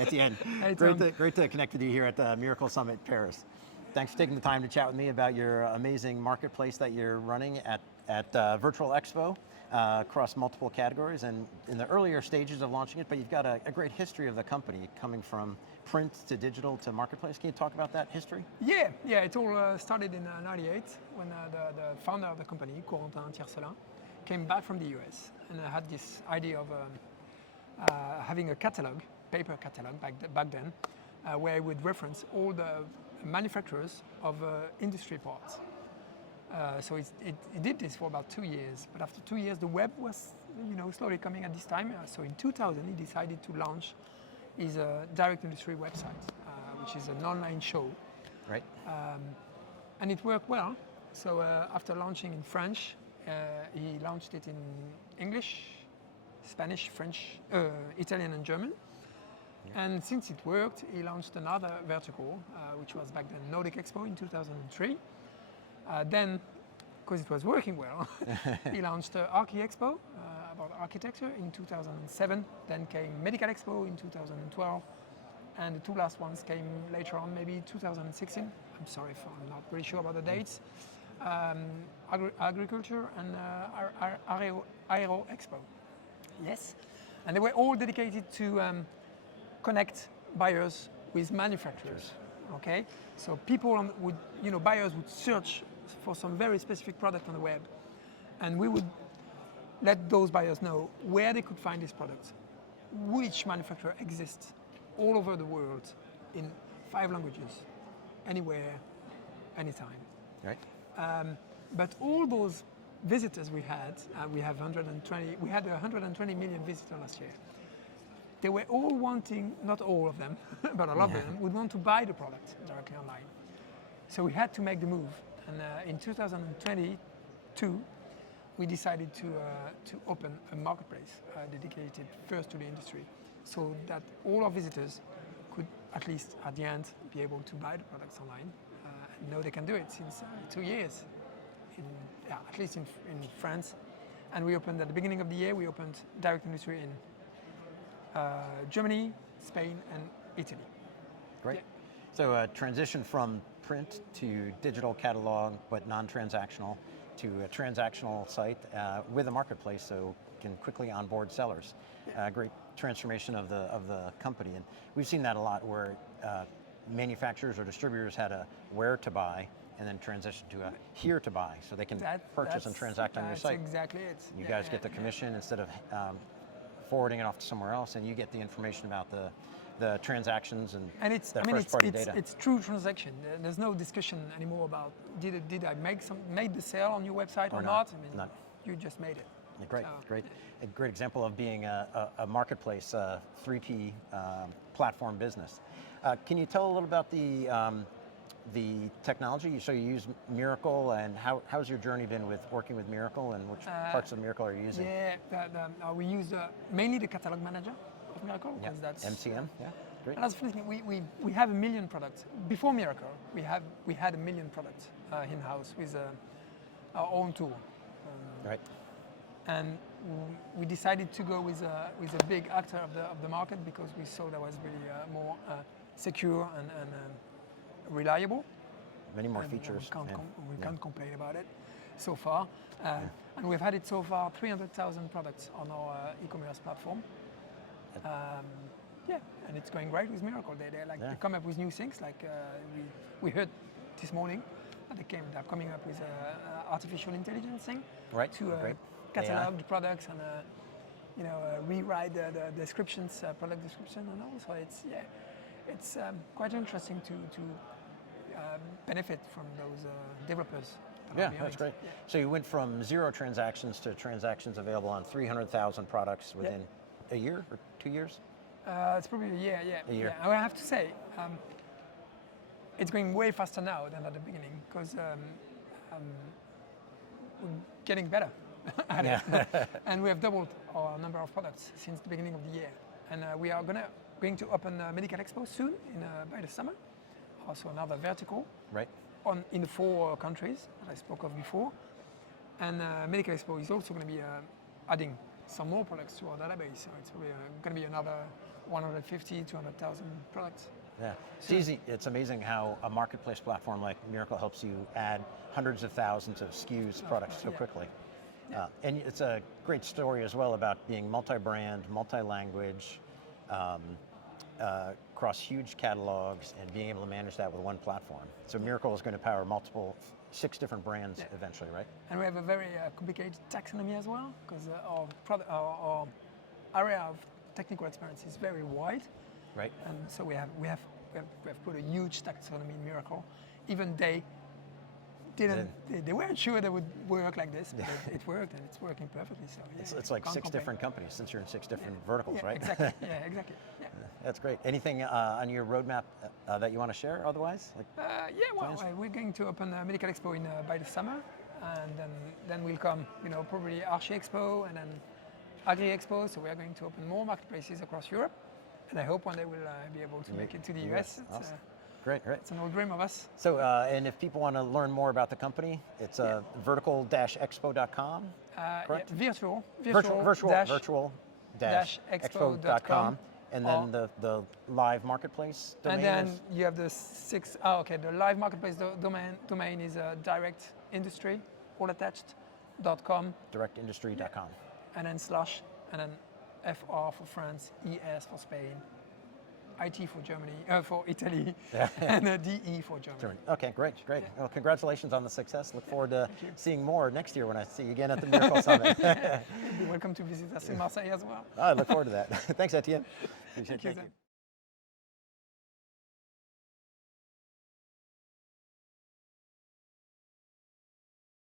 Etienne, Hey, great to connect with you here at the Mirakl Summit Paris. Thanks for taking the time to chat with me about your amazing marketplace that you're running at Virtual Expo across multiple categories and in the earlier stages of launching it, but you've got a great history of the company coming from print to digital to marketplace. Can you talk about that history? Yeah, it all started in '98 when the founder of the company, Corentin Tiercelin, came back from the US and had this idea of having a catalog, paper catalog back then, where he would reference all the manufacturers of industry parts. So he did this for about 2 years, but after 2 years the web was slowly coming at this time. So in 2000 he decided to launch his direct industry website, which is an online show. Right. And it worked well. So after launching in French, he launched it in English, Spanish, French, Italian and German. Yeah. And since it worked, he launched another vertical, which was back then Nautic Expo in 2003. Then, because it was working well, he launched Archi Expo about architecture in 2007. Then came Medical Expo in 2012. And the two last ones came later on, maybe 2016. I'm sorry if I'm not really sure about the dates. Agriculture and IO Expo. Yes. And they were all dedicated to connect buyers with manufacturers. Okay, so people buyers would search for some very specific product on the web, and we would let those buyers know where they could find this product, which manufacturer exists all over the world in 5 languages, anywhere, anytime. Right. But all those visitors we had 120. We had 120 million visitors last year. They were all wanting, not all of them, but a lot of them would want to buy the product directly online. So we had to make the move. And in 2022, we decided to open a marketplace dedicated first to the industry, so that all our visitors could, at least at the end, be able to buy the products online. And now they can do it since 2 years, at least in France. And we opened at the beginning of the year, we opened direct industry in Germany, Spain, and Italy. Great. Yeah. So a transition from print to digital catalog, but non-transactional, to a transactional site with a marketplace, so you can quickly onboard sellers. Great transformation of the company, and we've seen that a lot where manufacturers or distributors had a where to buy, and then transition to a here to buy, so they can purchase and transact on your site. That's exactly it. You guys get the commission instead of forwarding it off to somewhere else, and you get the information about the transactions and the first-party data. It's true transaction. There's no discussion anymore about did I made the sale on your website or not? I mean, you just made it. Great, great. A great example of being a marketplace, 3P platform business. Can you tell a little about the technology? So you use Mirakl, and how's your journey been with working with Mirakl, and which parts of Mirakl are you using? Yeah, we use mainly the catalog manager of Mirakl, because that's MCM. Yeah, great. And that's the thing. We have 1 million products. Before Mirakl, we had 1 million products in-house with our own tool. Right. And we decided to go with a big actor of the market, because we saw that was really more secure and reliable. Many more features. We can't complain about it so far. And we've had it so far 300,000 products on our e-commerce platform. And it's going great with Mirakl. They come up with new things. Like we heard this morning that they're coming up with an artificial intelligence thing to catalog the products and rewrite the descriptions, product description and all. So it's quite interesting to benefit from those developers. Yeah, that's great. Yeah. So you went from 0 transactions to transactions available on 300,000 products within a year or 2 years? It's probably a year, A year. Yeah. I have to say, it's going way faster now than at the beginning, because we're getting better at it. And we have doubled our number of products since the beginning of the year. And we are going to open Medical Expo soon by the summer. Also another vertical. Right. In the 4 countries that I spoke of before. And Medical Expo is also going to be adding some more products to our database. So it's probably going to be another 150, 200,000 products. Yeah, it's easy. It's amazing how a marketplace platform like Mirakl helps you add hundreds of thousands of SKUs, products so quickly. And it's a great story as well about being multi-brand, multi-language, across huge catalogs, and being able to manage that with one platform. So Mirakl is going to power six different brands eventually, right? And we have a very complicated taxonomy as well, because our area of technical experience is very wide. Right. And so we have put a huge taxonomy in Mirakl. Even they weren't sure that would work like this, but it worked, and it's working perfectly. So it's like six different companies, since you're in six different verticals, right? Exactly. Yeah, exactly. Yeah. That's great. Anything on your roadmap that you want to share otherwise? We're going to open Mirakl Expo by the summer, and then will come, probably Archi Expo and then Archi Expo. So we are going to open more marketplaces across Europe, and I hope one day we'll be able to make it to the US. Awesome. Great. It's an old dream of us. So, and if people want to learn more about the company, it's vertical-expo.com, correct? Virtual-expo.com. And then the live marketplace domain. And then you have the the live marketplace domain is direct industry, all attached, .com. Directindustry.com. And then / and then FR for France, ES for Spain, IT for Germany, for Italy, and DE for Germany. Okay, great. Well, congratulations on the success. Look forward to seeing more next year when I see you again at the Mirakl Summit. You'll be welcome to visit us in Marseille as well. I look forward to that. Thanks, Etienne. Appreciate it. Thank you.